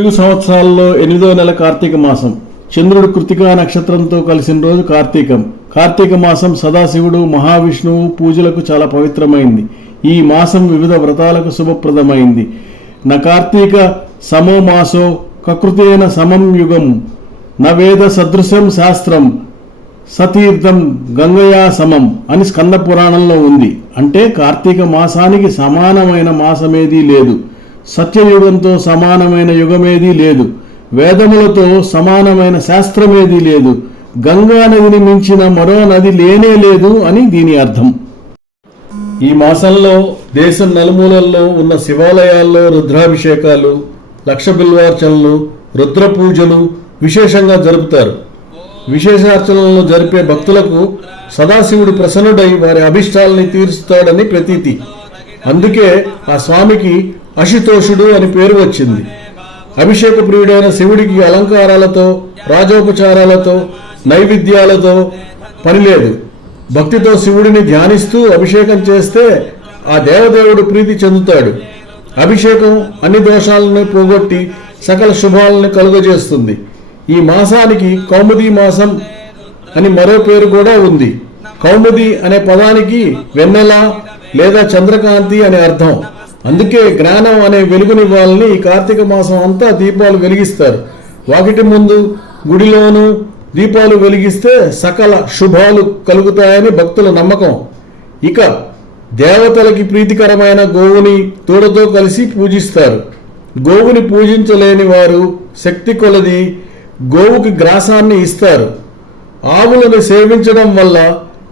తెలుగు సంవత్సరాల్లో 8వ నెల కార్తీక మాసం. చంద్రుడు కృతికా నక్షత్రంతో కలిసిన రోజు కార్తీకం. కార్తీక మాసం సదాశివుడు మహావిష్ణువు పూజలకు చాలా పవిత్రమైంది. ఈ మాసం వివిధ వ్రతాలకు శుభప్రదమైంది. న కార్తీక సమో మాసో కకృతేన సమం యుగం నవేద సదృశం శాస్త్రం సతీర్థం గంగయా సమం అని స్కంద పురాణంలో ఉంది. అంటే కార్తీక మాసానికి సమానమైన మాసమేదీ లేదు, సత్యయుగంతో సమానమైన యుగమేదీ లేదు, వేదములతో సమానమైన శాస్త్రమేదీ లేదు, గంగా నదిని మించిన మరో నది లేనే లేదు అని దీని అర్థం. ఈ మాసంలో దేశం నలుమూలల్లో ఉన్న శివాలయాల్లో రుద్రాభిషేకాలు, లక్ష బిల్వార్చనలు, రుద్ర పూజలు విశేషంగా జరుపుతారు. విశేషార్చనలను జరిపే భక్తులకు సదాశివుడు ప్రసన్నుడై వారి అభిష్టాలని తీరుస్తాడని ప్రతీతి. అందుకే ఆ స్వామికి అశుతోషుడు అని పేరు వచ్చింది. అభిషేక ప్రియుడైన శివుడికి అలంకారాలతో, రాజోపచారాలతో, నైవేద్యాలతో పనిలేదు. భక్తితో శివుడిని ధ్యానిస్తూ అభిషేకం చేస్తే ఆ దేవదేవుడు ప్రీతి చెందుతాడు. అభిషేకం అన్ని దోషాలను పోగొట్టి సకల శుభాలను కలుగజేస్తుంది. ఈ మాసానికి కౌముది మాసం అని మరో పేరు కూడా ఉంది. కౌముది అనే పదానికి వెన్నెల లేదా చంద్రకాంతి అనే అర్థం. అందుకే జ్ఞానం అనే వెలుగునివ్వాలని ఈ కార్తీక మాసం అంతా దీపాలు వెలిగిస్తారు. వాకిటి ముందు, గుడిలోనూ దీపాలు వెలిగిస్తే సకల శుభాలు కలుగుతాయని భక్తుల నమ్మకం. ఇక దేవతలకి ప్రీతికరమైన గోవుని తోడతో కలిసి పూజిస్తారు. గోవుని పూజించలేని వారు శక్తి కొలది గోవుకి గ్రాసాన్ని ఇస్తారు. ఆవులను సేవించడం వల్ల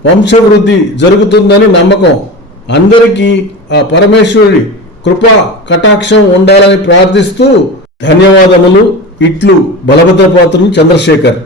వంశవృద్ధి జరుగుతుందని నమ్మకం. అందరికీ ఆ పరమేశ్వరుడి కృపా కటాక్షం ఉండాలని ప్రార్థిస్తూ ధన్యవాదములు. ఇట్లు బలభద్రపాత్రుని చంద్రశేఖర్.